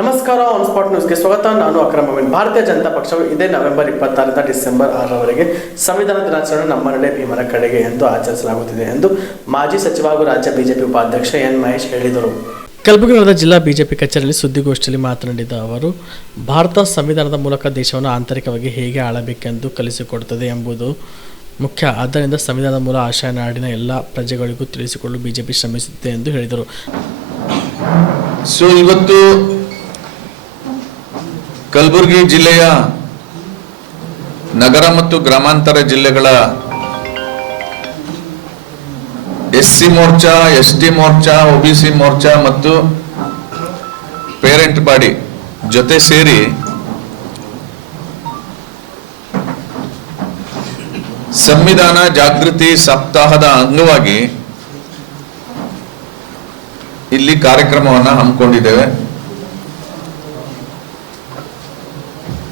ನಮಸ್ಕಾರ on spot ನ್ಯೂಸ್ಗೆ ಸ್ವಾಗತ. ನಾನು ಅಕ್ರಮ ಭಾರತೀಯ ಜನತಾ ಪಕ್ಷವು ಇದೇ ನವೆಂಬರ್ ಇಪ್ಪತ್ತಾರರಿಂದ ಡಿಸೆಂಬರ್ ಆರರವರೆಗೆ ಸಂವಿಧಾನ ದಿನಾಚರಣೆ ನಮ್ಮ ನಡೆ ಭೀಮರ ಕಡೆಗೆ ಎಂದು ಆಚರಿಸಲಾಗುತ್ತಿದೆ ಎಂದು ಮಾಜಿ ಸಚಿವ ಹಾಗೂ ರಾಜ್ಯ ಬಿಜೆಪಿ ಉಪಾಧ್ಯಕ್ಷ ಎನ್ ಮಹೇಶ್ ಹೇಳಿದರು. ಕಲಬುರಗಿ ನಗರದ ಜಿಲ್ಲಾ ಬಿಜೆಪಿ ಕಚೇರಿಯಲ್ಲಿ ಸುದ್ದಿಗೋಷ್ಠಿಯಲ್ಲಿ ಮಾತನಾಡಿದ ಅವರು ಭಾರತ ಸಂವಿಧಾನದ ಮೂಲಕ ದೇಶವನ್ನು ಆಂತರಿಕವಾಗಿ ಹೇಗೆ ಆಳಬೇಕೆಂದು ಕಲಿಸಿಕೊಡುತ್ತದೆ ಎಂಬುದು ಮುಖ್ಯ. ಆದ್ದರಿಂದ ಸಂವಿಧಾನದ ಮೂಲ ಆಶಯ ನಾಡಿನ ಎಲ್ಲ ಪ್ರಜೆಗಳಿಗೂ ತಿಳಿಸಿಕೊಳ್ಳಲು ಬಿಜೆಪಿ ಶ್ರಮಿಸುತ್ತೆ ಎಂದು ಹೇಳಿದರು. ಸೊ ಇವತ್ತು ಕಲಬುರಗಿ ಜಿಲ್ಲೆಯ ನಗರ ಮತ್ತು ಗ್ರಾಮಾಂತರ ಜಿಲ್ಲೆಗಳ S C Morcha S T Morcha, OBC Morcha ಮತ್ತು ಪೇರೆಂಟ್ ಬಾಡಿ ಜೊತೆ ಸೇರಿ ಸಂವಿಧಾನ ಜಾಗೃತಿ ಸಪ್ತಾಹದ ಅಂಗವಾಗಿ ಇಲ್ಲಿ ಕಾರ್ಯಕ್ರಮವನ್ನು ಹಮ್ಮಿಕೊಂಡಿದ್ದೇವೆ.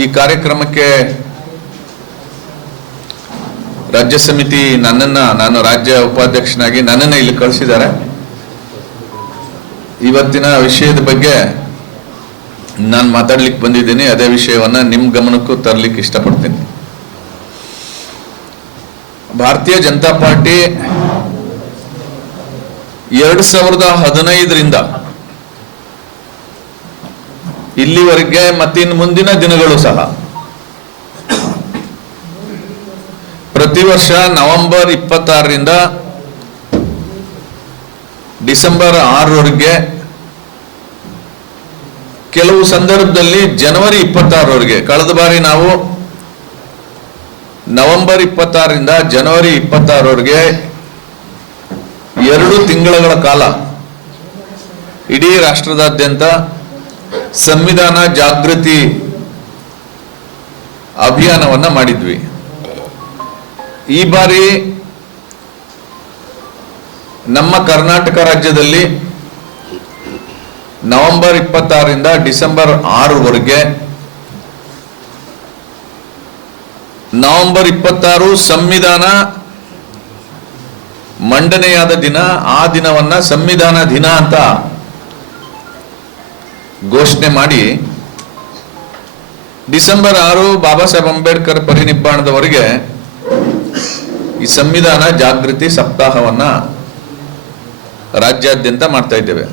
ಈ ಕಾರ್ಯಕ್ರಮಕ್ಕೆ ರಾಜ್ಯ ಸಮಿತಿ ನನ್ನನ್ನ, ನಾನು ರಾಜ್ಯ ಉಪಾಧ್ಯಕ್ಷನಾಗಿ ನನ್ನನ್ನ ಇಲ್ಲಿ ಕಳಿಸಿದ್ದಾರೆ. ಇವತ್ತಿನ ವಿಷಯದ ಬಗ್ಗೆ ನಾನು ಮಾತಾಡ್ಲಿಕ್ಕೆ ಬಂದಿದ್ದೀನಿ. ಅದೇ ವಿಷಯವನ್ನ ನಿಮ್ಮ ಗಮನಕ್ಕೂ ತರಲಿಕ್ಕೆ ಇಷ್ಟಪಡ್ತೀನಿ. ಭಾರತೀಯ ಜನತಾ ಪಾರ್ಟಿ ಎರಡು ಸಾವಿರದ ಹದಿನೈದರಿಂದ ಇಲ್ಲಿವರೆಗೆ ಮತ್ತಿನ್ ಮುಂದಿನ ದಿನಗಳು ಸಹ. ಪ್ರತಿ ವರ್ಷ ನವೆಂಬರ್ ಇಪ್ಪತ್ತಾರರಿಂದ ಡಿಸೆಂಬರ್ ಆರರವರೆಗೆ ಕೆಲವು ಸಂದರ್ಭದಲ್ಲಿ ಜನವರಿ ಇಪ್ಪತ್ತಾರವರೆಗೆ ಕಳೆದ ಬಾರಿ ನಾವು ನವೆಂಬರ್ ಇಪ್ಪತ್ತಾರರಿಂದ ಜನವರಿ ಇಪ್ಪತ್ತಾರವರೆಗೆ ಎರಡು ತಿಂಗಳ ಕಾಲ ಇಡೀ ರಾಷ್ಟ್ರದಾದ್ಯಂತ ಸಂವಿಧಾನ ಜಾಗೃತಿ ಅಭಿಯಾನವನ್ನ ಮಾಡಿದ್ವಿ. ಈ ಬಾರಿ ನಮ್ಮ ಕರ್ನಾಟಕ ರಾಜ್ಯದಲ್ಲಿ ನವೆಂಬರ್ ಇಪ್ಪತ್ತಾರರಿಂದ ಡಿಸೆಂಬರ್ ಆರವರೆಗೆ ನವೆಂಬರ್ ಇಪ್ಪತ್ತಾರು ಸಂವಿಧಾನ ಮಂಡನೆಯಾದ ದಿನ, ಆ ದಿನವನ್ನ ಸಂವಿಧಾನ ದಿನ ಅಂತ ಘೋಷಣೆ ಮಾಡಿ ಡಿಸೆಂಬರ್ ಆರು ಬಾಬಾ ಸಾಹೇಬ್ ಅಂಬೇಡ್ಕರ್ ಪರಿನಿಬ್ಬಾಣದವರೆಗೆ ಈ ಸಂವಿಧಾನ ಜಾಗೃತಿ ಸಪ್ತಾಹವನ್ನ ರಾಜ್ಯಾದ್ಯಂತ ಮಾಡ್ತಾ ಇದ್ದೇವೆ.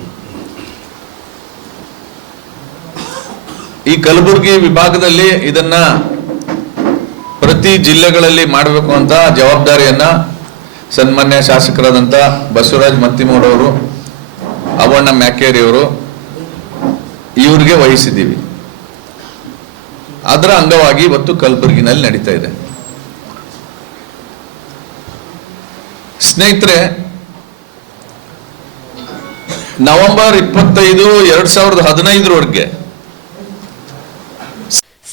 ಈ ಕಲಬುರಗಿ ವಿಭಾಗದಲ್ಲಿ ಇದನ್ನ ಪ್ರತಿ ಜಿಲ್ಲೆಗಳಲ್ಲಿ ಮಾಡಬೇಕು ಅಂತ ಜವಾಬ್ದಾರಿಯನ್ನ ಸನ್ಮಾನ್ಯ ಶಾಸಕರಾದಂಥ ಬಸವರಾಜ್ ಮತ್ತಿಮೂರವರು, ಅವಣ್ಣ ಮ್ಯಾಕೇರಿಯವರು ಇವ್ರಿಗೆ ವಹಿಸಿದ್ದೀವಿ. ಅದರ ಅಂಗವಾಗಿ ಇವತ್ತು ಕಲಬುರಗಿನಲ್ಲಿ ನಡೀತಾ ಇದೆ. ಸ್ನೇಹಿತರೆ ನವೆಂಬರ್ ಇಪ್ಪತ್ತೈದು ಎರಡ್ ಸಾವಿರದ ಹದಿನೈದರವರೆಗೆ